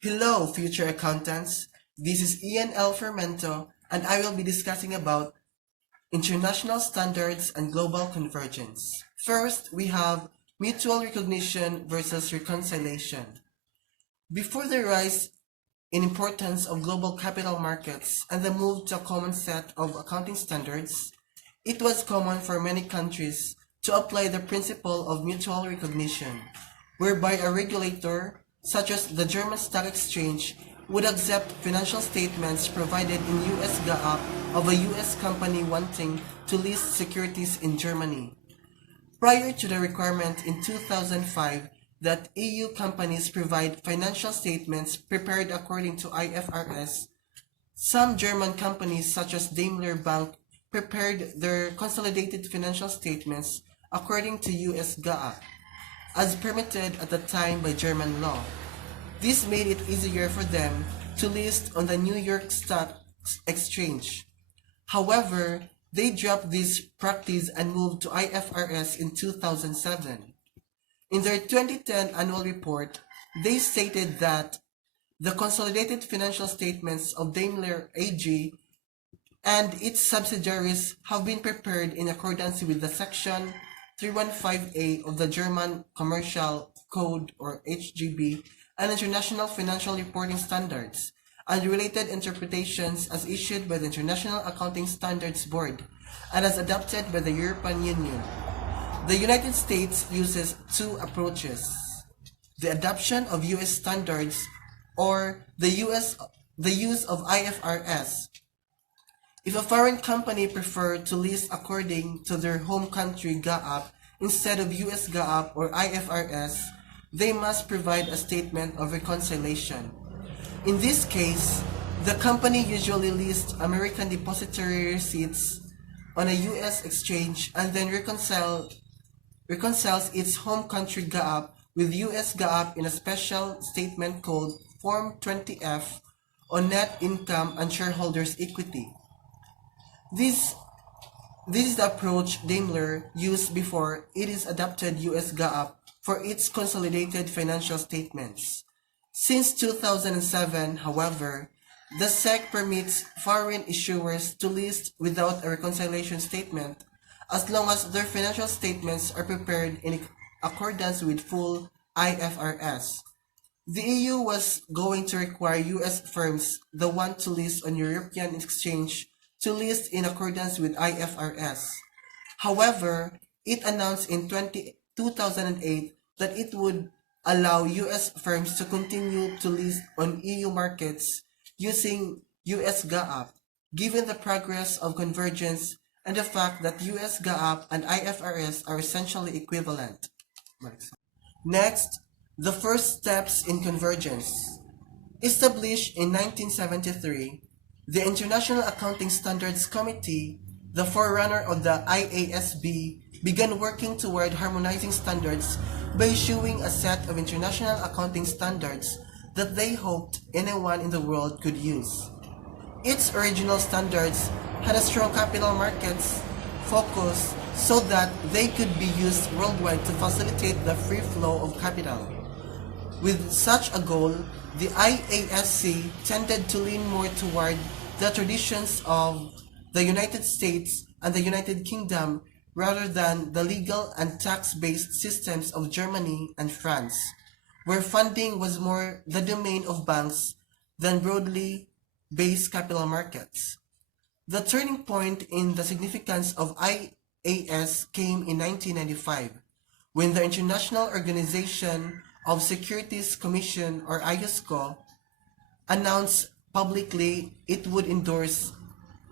Hello, future accountants. This is Ian L. Fermento, and I will be discussing about international standards and global convergence. First, we have mutual recognition versus reconciliation. Before the rise in importance of global capital markets and the move to a common set of accounting standards, it was common for many countries to apply the principle of mutual recognition, whereby a regulator, such as the German Stock Exchange, would accept financial statements provided in US GAAP of a US company wanting to list securities in Germany. Prior to the requirement in 2005 that EU companies provide financial statements prepared according to IFRS, some German companies such as Daimler Bank prepared their consolidated financial statements according to US GAAP, as permitted at the time by German law. This made it easier for them to list on the New York Stock Exchange. However, they dropped this practice and moved to IFRS in 2007. In their 2010 annual report, they stated that the consolidated financial statements of Daimler AG and its subsidiaries have been prepared in accordance with the Section 315A of the German Commercial Code or HGB and International Financial Reporting Standards and related interpretations as issued by the International Accounting Standards Board and as adopted by the European Union. The United States uses two approaches: the adoption of US standards or the use of IFRS. If a foreign company prefers to list according to their home country GAAP instead of US GAAP or IFRS, they must provide a statement of reconciliation. In this case, the company usually lists American depository receipts on a US exchange and then reconciles its home country GAAP with US GAAP in a special statement called Form 20F on net income and shareholders' equity. This is the approach Daimler used before it is adopted US GAAP for its consolidated financial statements. Since 2007, however, the SEC permits foreign issuers to list without a reconciliation statement as long as their financial statements are prepared in accordance with full IFRS. The EU was going to require US firms, the one to list on European exchange, to list in accordance with IFRS. However, it announced in 2008 that it would allow US firms to continue to list on EU markets using US GAAP, given the progress of convergence and the fact that US GAAP and IFRS are essentially equivalent. Next, the first steps in convergence. Established in 1973, the International Accounting Standards Committee, the forerunner of the IASB, began working toward harmonizing standards by issuing a set of international accounting standards that they hoped anyone in the world could use. Its original standards had a strong capital markets focus so that they could be used worldwide to facilitate the free flow of capital. With such a goal, the IASC tended to lean more toward the traditions of the United States and the United Kingdom rather than the legal and tax-based systems of Germany and France, where funding was more the domain of banks than broadly based capital markets. The turning point in the significance of IAS came in 1995, when the International Organization of Securities Commission or IOSCO announced publicly it would endorse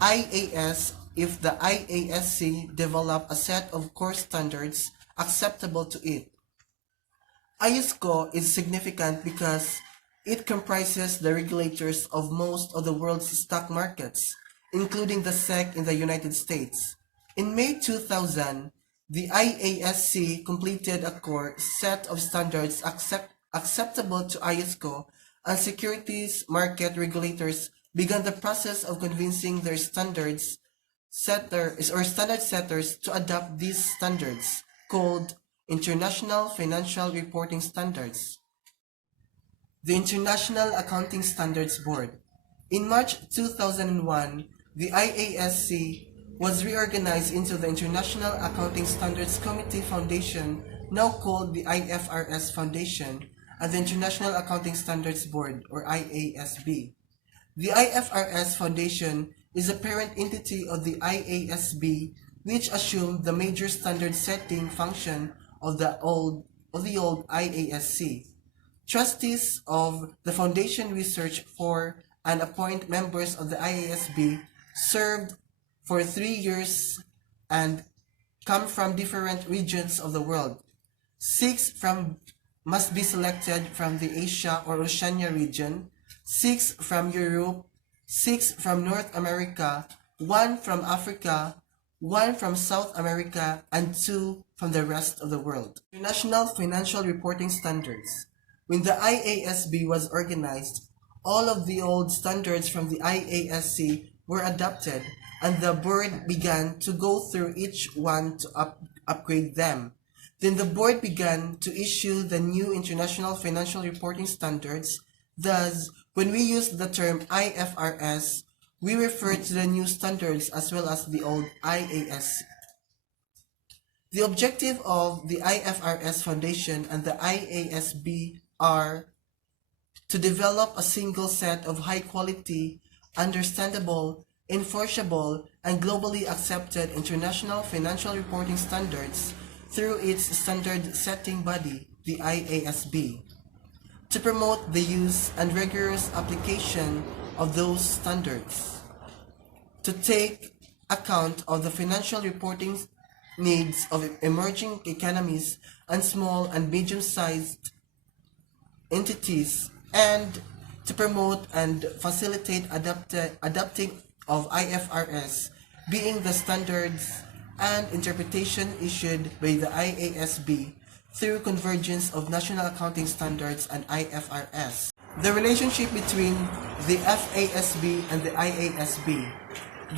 IAS if the IASC developed a set of core standards acceptable to it. IOSCO is significant because it comprises the regulators of most of the world's stock markets, including the SEC in the United States. In May 2000, the IASC completed a core set of standards acceptable to IOSCO, and securities market regulators began the process of convincing their standard setters to adopt these standards, called International Financial Reporting Standards. the International Accounting Standards Board. In March 2001, the IASC was reorganized into the International Accounting Standards Committee Foundation, now called the IFRS Foundation, and the International Accounting Standards Board, or IASB. The IFRS Foundation is a parent entity of the IASB, which assumed the major standard setting function of the old IASC. Trustees of the foundation research for and appoint members of the IASB served for 3 years and come from different regions of the world. 6 must be selected from the Asia or Oceania region, 6 from Europe, 6 from North America, 1 from Africa, 1 from South America, and 2 from the rest of the world. International Financial Reporting Standards. When the IASB was organized, all of the old standards from the IASC were adopted, and the board began to go through each one to upgrade them. Then the board began to issue the new International Financial Reporting Standards. Thus, when we use the term IFRS, we refer to the new standards as well as the old IASC. The objective of the IFRS Foundation and the IASB are to develop a single set of high-quality, understandable, enforceable, and globally accepted international financial reporting standards through its standard-setting body, the IASB, to promote the use and rigorous application of those standards, to take account of the financial reporting needs of emerging economies and small and medium-sized entities, and to promote and facilitate adapting of IFRS, being the standards and interpretation issued by the IASB through convergence of national accounting standards and IFRS. The relationship between the FASB and the IASB.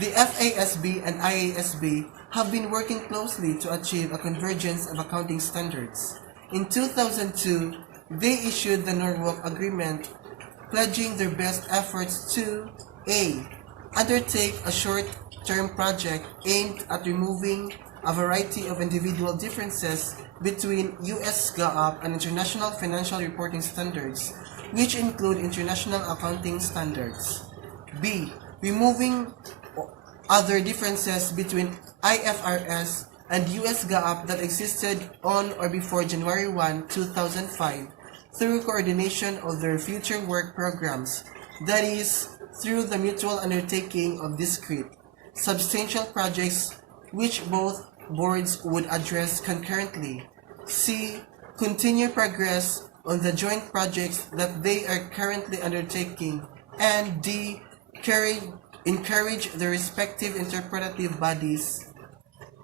The FASB and IASB have been working closely to achieve a convergence of accounting standards. In 2002, they issued the Norwalk Agreement, pledging their best efforts to A. Undertake a short-term project aimed at removing a variety of individual differences between US GAAP and International Financial Reporting Standards, which include International Accounting Standards. B. Removing other differences between IFRS and US GAAP that existed on or before January 1, 2005, through coordination of their future work programs, that is, through the mutual undertaking of discrete, substantial projects which both boards would address concurrently. C. Continue progress on the joint projects that they are currently undertaking. And D. Encourage the respective interpretative bodies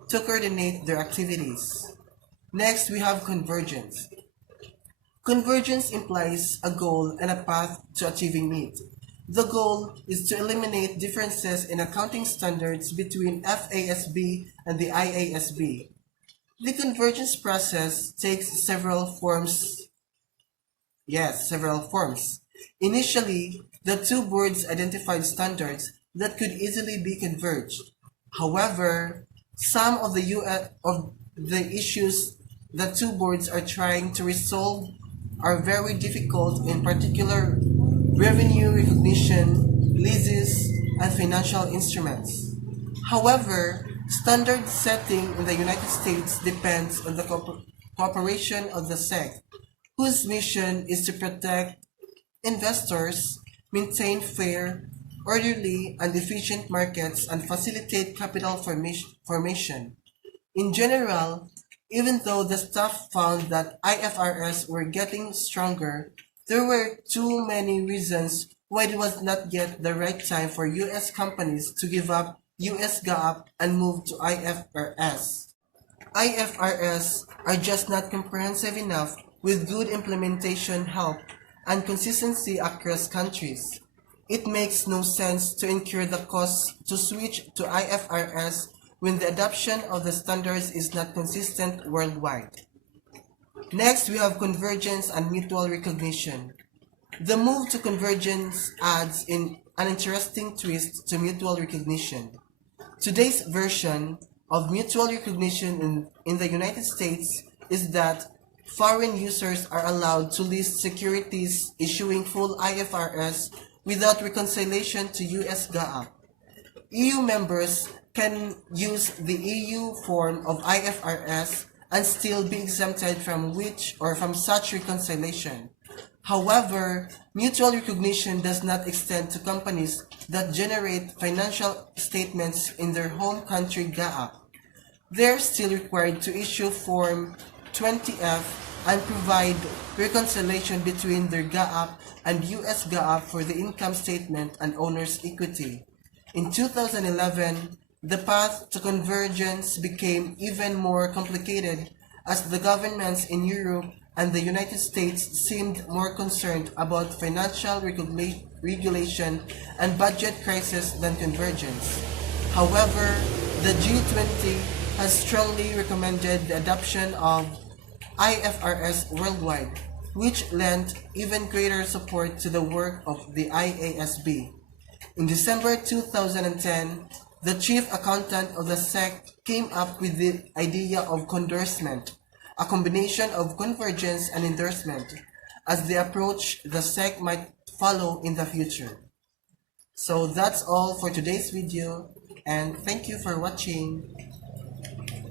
to coordinate their activities. Next, we have convergence. Convergence implies a goal and a path to achieving it. The goal is to eliminate differences in accounting standards between FASB and the IASB. The convergence process takes several forms. Initially, the two boards identified standards that could easily be converged. However, some of the issues the two boards are trying to resolve are very difficult, in particular revenue recognition, leases, and financial instruments. However, standard setting in the United States depends on the cooperation of the SEC, whose mission is to protect investors, maintain fair, orderly, and efficient markets, and facilitate capital formation. In general, even though the staff found that IFRS were getting stronger, there were too many reasons why it was not yet the right time for US companies to give up US GAAP and move to IFRS. IFRS are just not comprehensive enough with good implementation help and consistency across countries. It makes no sense to incur the costs to switch to IFRS when the adoption of the standards is not consistent worldwide. Next, we have convergence and mutual recognition. The move to convergence adds in an interesting twist to mutual recognition. Today's version of mutual recognition in the United States is that foreign users are allowed to list securities issuing full IFRS without reconciliation to US GAAP. EU members can use the EU form of IFRS and still be exempted from such reconciliation. However, mutual recognition does not extend to companies that generate financial statements in their home country GAAP. They're still required to issue Form 20F and provide reconciliation between their GAAP and US GAAP for the income statement and owner's equity. In 2011, the path to convergence became even more complicated as the governments in Europe and the United States seemed more concerned about financial regulation and budget crisis than convergence. However, the G20 has strongly recommended the adoption of IFRS worldwide, which lent even greater support to the work of the IASB. In December 2010, the chief accountant of the SEC came up with the idea of condorsement, a combination of convergence and endorsement, as the approach the SEC might follow in the future. So that's all for today's video, and thank you for watching.